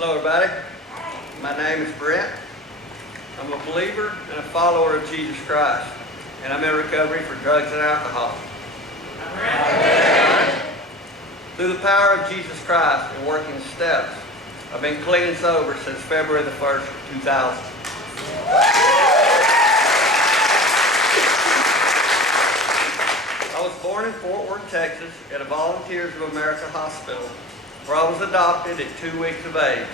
Hello everybody, my name is Brent. I'm a believer and a follower of Jesus Christ, and I'm in recovery for drugs and alcohol. Through the power of Jesus Christ and working steps, I've been clean and sober since February the 1st, 2000. I was born in Fort Worth, Texas at a Volunteers of America hospital where I was adopted at 2 weeks of age.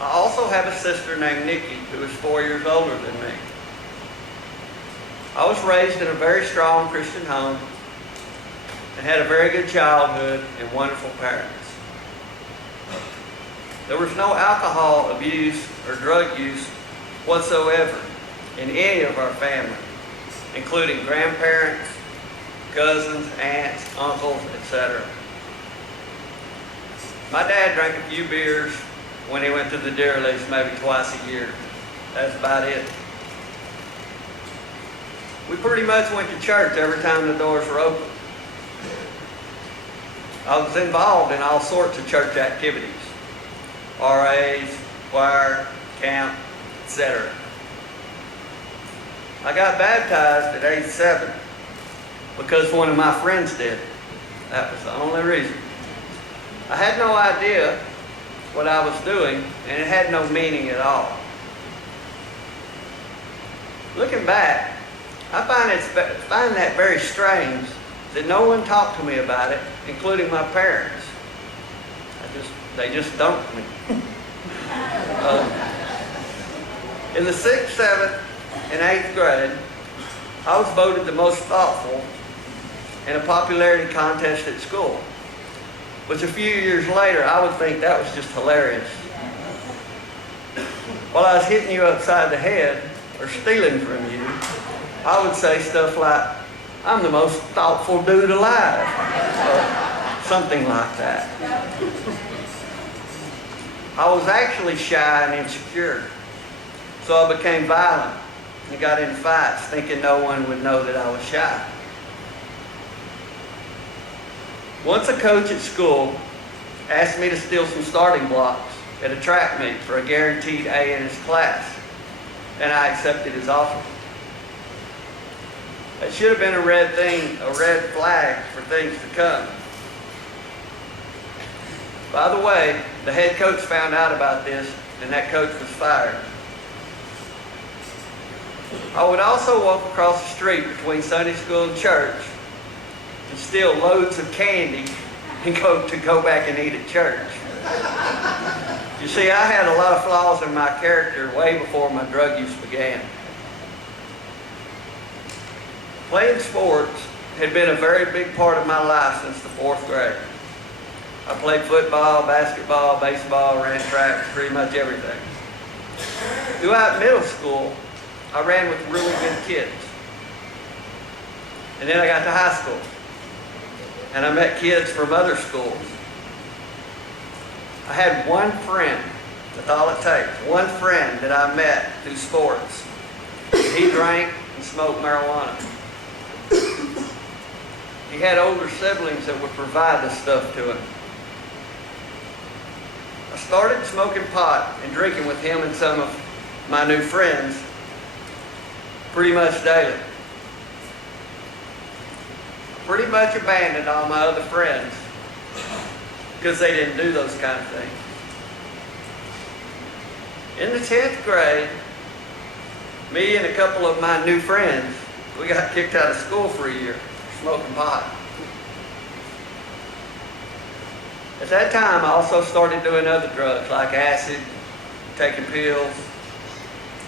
I also have a sister named Nikki who is 4 years older than me. I was raised in a very strong Christian home and had a very good childhood and wonderful parents. There was no alcohol abuse or drug use whatsoever in any of our family, including grandparents, cousins, aunts, uncles, etc. My dad drank a few beers when he went to the deer lease maybe twice a year. That's about it. We pretty much went to church every time the doors were open. I was involved in all sorts of church activities. RAs, choir, camp, etc. I got baptized at age 7 because one of my friends did. That was the only reason. I had no idea what I was doing, and it had no meaning at all. Looking back, I find that very strange that no one talked to me about it, including my parents. They just dumped me. In the 6th, 7th, and 8th grade, I was voted the most thoughtful in a popularity contest at school, which a few years later I would think that was just hilarious. While I was hitting you upside the head or stealing from you, I would say stuff like, "I'm the most thoughtful dude alive," or something like that. I was actually shy and insecure, so I became violent and got in fights thinking no one would know that I was shy. Once a coach at school asked me to steal some starting blocks at a track meet for a guaranteed A in his class, and I accepted his offer. It should have been a red flag for things to come. By the way, the head coach found out about this, and that coach was fired. I would also walk across the street between Sunday school and church and steal loads of candy and go back and eat at church. You see, I had a lot of flaws in my character way before my drug use began. Playing sports had been a very big part of my life since the 4th grade. I played football, basketball, baseball, ran track, pretty much everything. Throughout middle school, I ran with really good kids. And then I got to high school, and I met kids from other schools. I had one friend, that's all it takes, one friend that I met through sports. He drank and smoked marijuana. He had older siblings that would provide this stuff to him. I started smoking pot and drinking with him and some of my new friends pretty much daily. I pretty much abandoned all my other friends because they didn't do those kind of things. In the 10th grade, me and a couple of my new friends, we got kicked out of school for a year for smoking pot. At that time, I also started doing other drugs like acid, taking pills,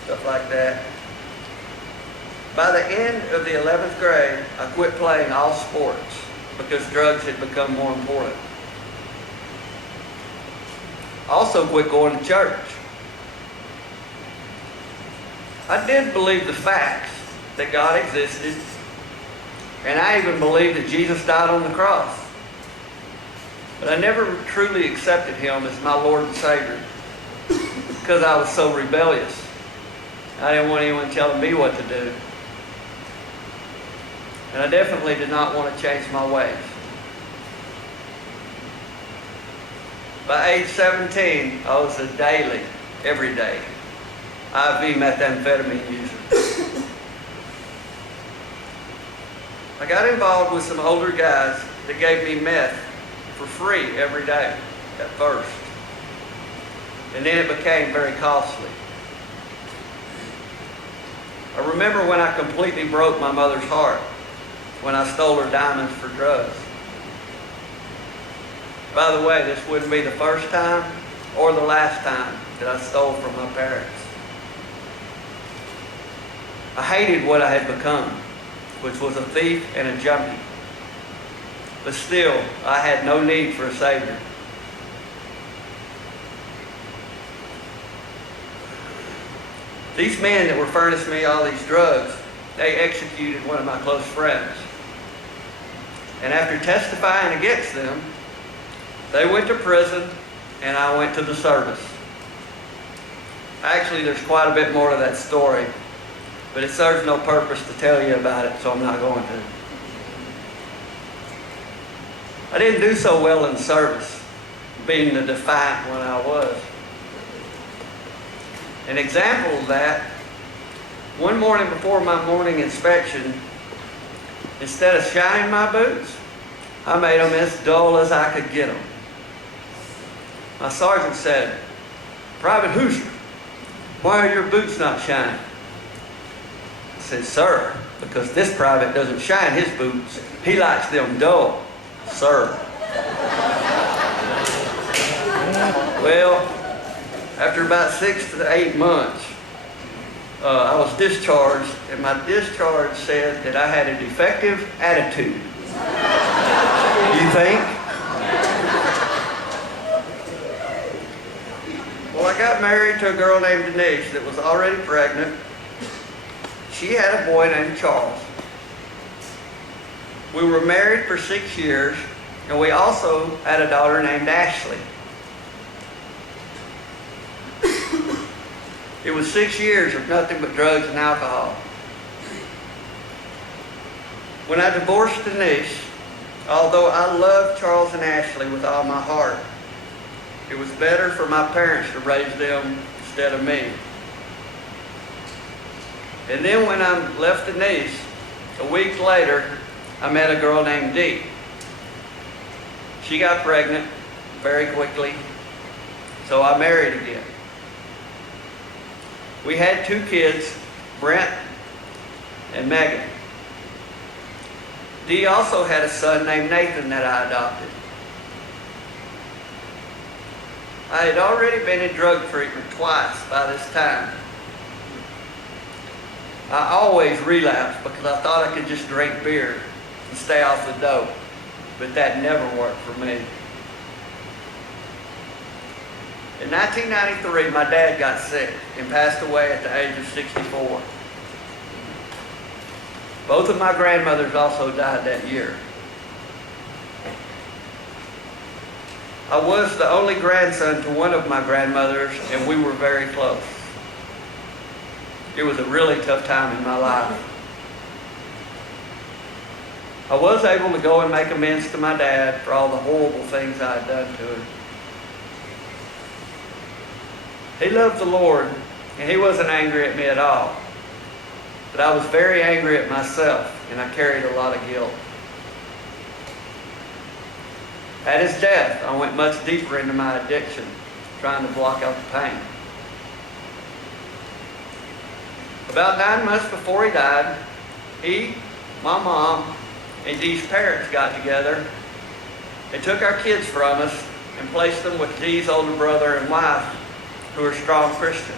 stuff like that. By the end of the 11th grade, I quit playing all sports because drugs had become more important. I also quit going to church. I did believe the facts that God existed, and I even believed that Jesus died on the cross. But I never truly accepted Him as my Lord and Savior because I was so rebellious. I didn't want anyone telling me what to do. And I definitely did not want to change my ways. By age 17, I was a daily, every day, IV methamphetamine user. I got involved with some older guys that gave me meth for free every day at first. And then it became very costly. I remember when I completely broke my mother's heart when I stole her diamonds for drugs. By the way, this wouldn't be the first time or the last time that I stole from my parents. I hated what I had become, which was a thief and a junkie. But still, I had no need for a savior. These men that were furnishing me all these drugs, they executed one of my close friends. And after testifying against them, they went to prison and I went to the service. Actually, there's quite a bit more to that story, but it serves no purpose to tell you about it, so I'm not going to. I didn't do so well in service, being the defiant one I was. An example of that, one morning before my morning inspection, instead of shining my boots, I made them as dull as I could get them. My sergeant said, "Private Hoosier, why are your boots not shining?" I said, "Sir, because this private doesn't shine his boots. He likes them dull, sir." Well, after about 6 to 8 months, I was discharged, and my discharge said that I had a defective attitude. You think? Well, I got married to a girl named Denise that was already pregnant. She had a boy named Charles. We were married for 6 years, and we also had a daughter named Ashley. It was 6 years of nothing but drugs and alcohol. When I divorced Denise, although I loved Charles and Ashley with all my heart, it was better for my parents to raise them instead of me. And then when I left Denise, a week later, I met a girl named Dee. She got pregnant very quickly, so I married again. We had 2 kids, Brent and Megan. Dee also had a son named Nathan that I adopted. I had already been in drug treatment twice by this time. I always relapsed because I thought I could just drink beer and stay off the dope, but that never worked for me. In 1993, my dad got sick and passed away at the age of 64. Both of my grandmothers also died that year. I was the only grandson to one of my grandmothers, and we were very close. It was a really tough time in my life. I was able to go and make amends to my dad for all the horrible things I had done to him. He loved the Lord, and he wasn't angry at me at all. But I was very angry at myself, and I carried a lot of guilt. At his death, I went much deeper into my addiction, trying to block out the pain. About 9 months before he died, he, my mom, and Dee's parents got together and took our kids from us and placed them with Dee's older brother and wife, who are strong Christians.